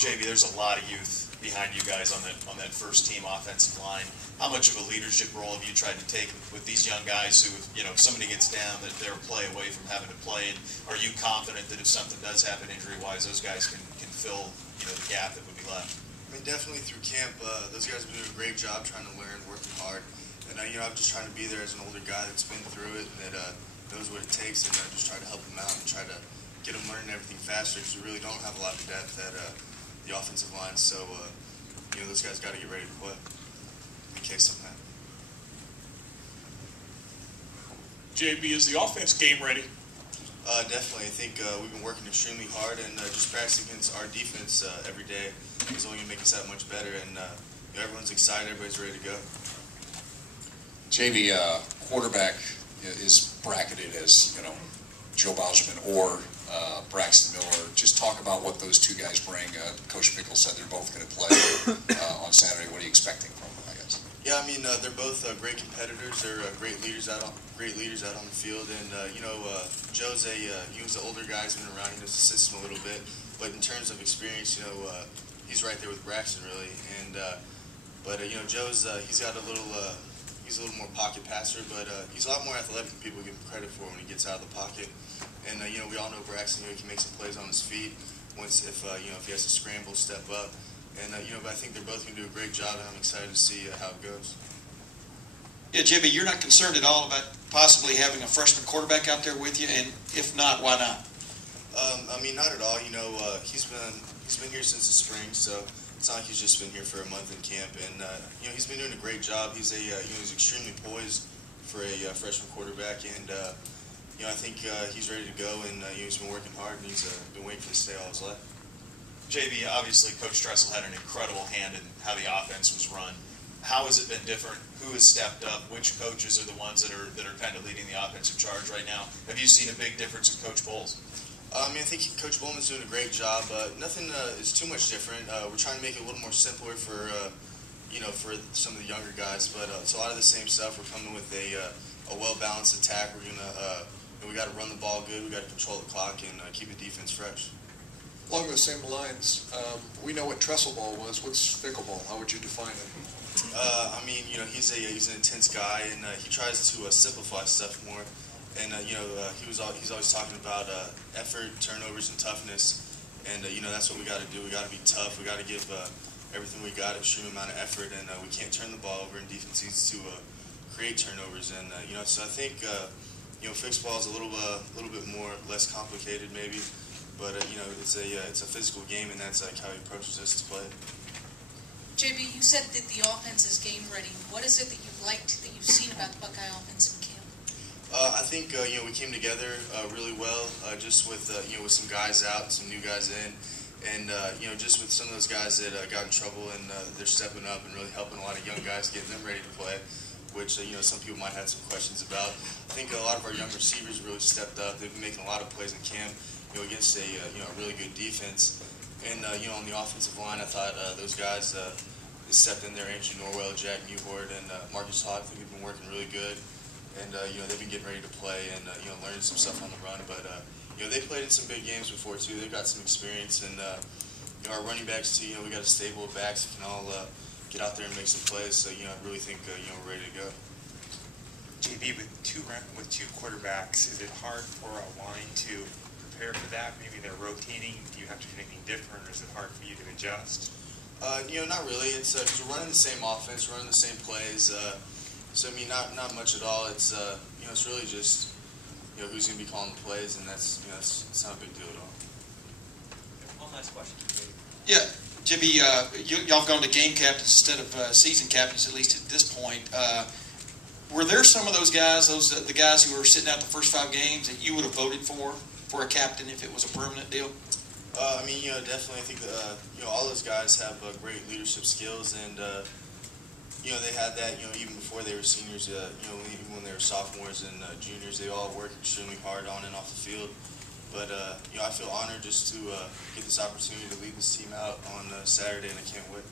JB, there's a lot of youth behind you guys on that first team offensive line. How much of a leadership role have you tried to take with these young guys who, if somebody gets down, that they're a play away from having to play? And are you confident that if something does happen injury-wise, those guys can fill the gap that would be left? I mean, definitely through camp, those guys have been doing a great job trying to learn, working hard. And, I'm just trying to be there as an older guy that's been through it and that knows what it takes, and just try to help them out and try to get them learning everything faster, because we really don't have a lot of depth at the offensive line. So, those guys got to get ready to play in case something happens. JB, is the offense game ready? Definitely. I think we've been working extremely hard, and just practicing against our defense every day is only going to make us that much better. And everyone's excited. Everybody's ready to go. JB, quarterback is bracketed as Joe Bauserman or Braxton Miller. Just talk about what those two guys bring. Coach Pickle said they're both going to play on Saturday. What are you expecting from them, I guess? Yeah, I mean, they're both great competitors. They're great leaders out on the field. And Joe's he was the older guy. He's been around. He knows the system a little bit. But in terms of experience, he's right there with Braxton really. And Joe's he's got a little more pocket passer, but he's a lot more athletic than people give him credit for when he gets out of the pocket. And we all know Braxton. He can make some plays on his feet once if he has to scramble, step up. And but I think they're both going to do a great job, and I'm excited to see how it goes. Yeah, Jimmy, you're not concerned at all about possibly having a freshman quarterback out there with you, and if not, why not? I mean, not at all. He's been here since the spring, so it's not like he's just been here for a month in camp, and he's been doing a great job. He's he's extremely poised for a freshman quarterback, and I think he's ready to go, and he's been working hard, and he's been waiting for this day all his life. JB, obviously Coach Dressel had an incredible hand in how the offense was run. How has it been different? Who has stepped up? Which coaches are the ones that are kind of leading the offensive charge right now? Have you seen a big difference in Coach Bowles? I think Coach Bowman's doing a great job. Nothing is too much different. We're trying to make it a little more simpler for for some of the younger guys, but it's a lot of the same stuff. We're coming with a well-balanced attack. We're we got to run the ball good. We got to control the clock and keep the defense fresh. Along those same lines, we know what trestle ball was. What's pickleball? How would you define it? I mean, he's an intense guy, and he tries to simplify stuff more. And he's always talking about effort, turnovers, and toughness. And that's what we got to do. We got to be tough. We got to give everything we got, extreme amount of effort, and we can't turn the ball over. And defense needs to create turnovers. And so I think fixed ball is a little bit less complicated maybe. But it's a physical game, and that's like how he approaches us to play. JB, you said that the offense is game ready. What is it that you've liked that you've seen about the Buckeye offense in camp? I think we came together really well, just with with some guys out, and some new guys in, and just with some of those guys that got in trouble, and they're stepping up and really helping a lot of young guys, getting them ready to play, which some people might have some questions about. I think a lot of our young receivers really stepped up. They've been making a lot of plays in camp, against a really good defense. And on the offensive line, I thought those guys they stepped in there. Andrew Norwell, Jack Newhort, and Marcus Hawk. I think they've been working really good, and they've been getting ready to play and learning some stuff on the run. But they played in some big games before too. They've got some experience, and our running backs too. We got a stable of backs that can all get out there and make some plays. So I really think we're ready to go. JB, with two quarterbacks, is it hard for a line to prepare for that? Maybe they're rotating. Do you have to do anything different, or is it hard for you to adjust? Not really. It's because we're running the same offense, running the same plays. So I mean, not much at all. It's it's really just who's going to be calling the plays, and that's it's not a big deal at all. One last question. Yeah, Jimmy, y'all have gone to game captains instead of season captains, at least at this point. Were there some of those guys, the guys who were sitting out the first 5 games, that you would have voted for a captain if it was a permanent deal? I mean, definitely. I think all those guys have great leadership skills, and they had that even before they were seniors. Even when they were sophomores and juniors, they all worked extremely hard on and off the field. But I feel honored just to get this opportunity to lead this team out on Saturday, and I can't wait.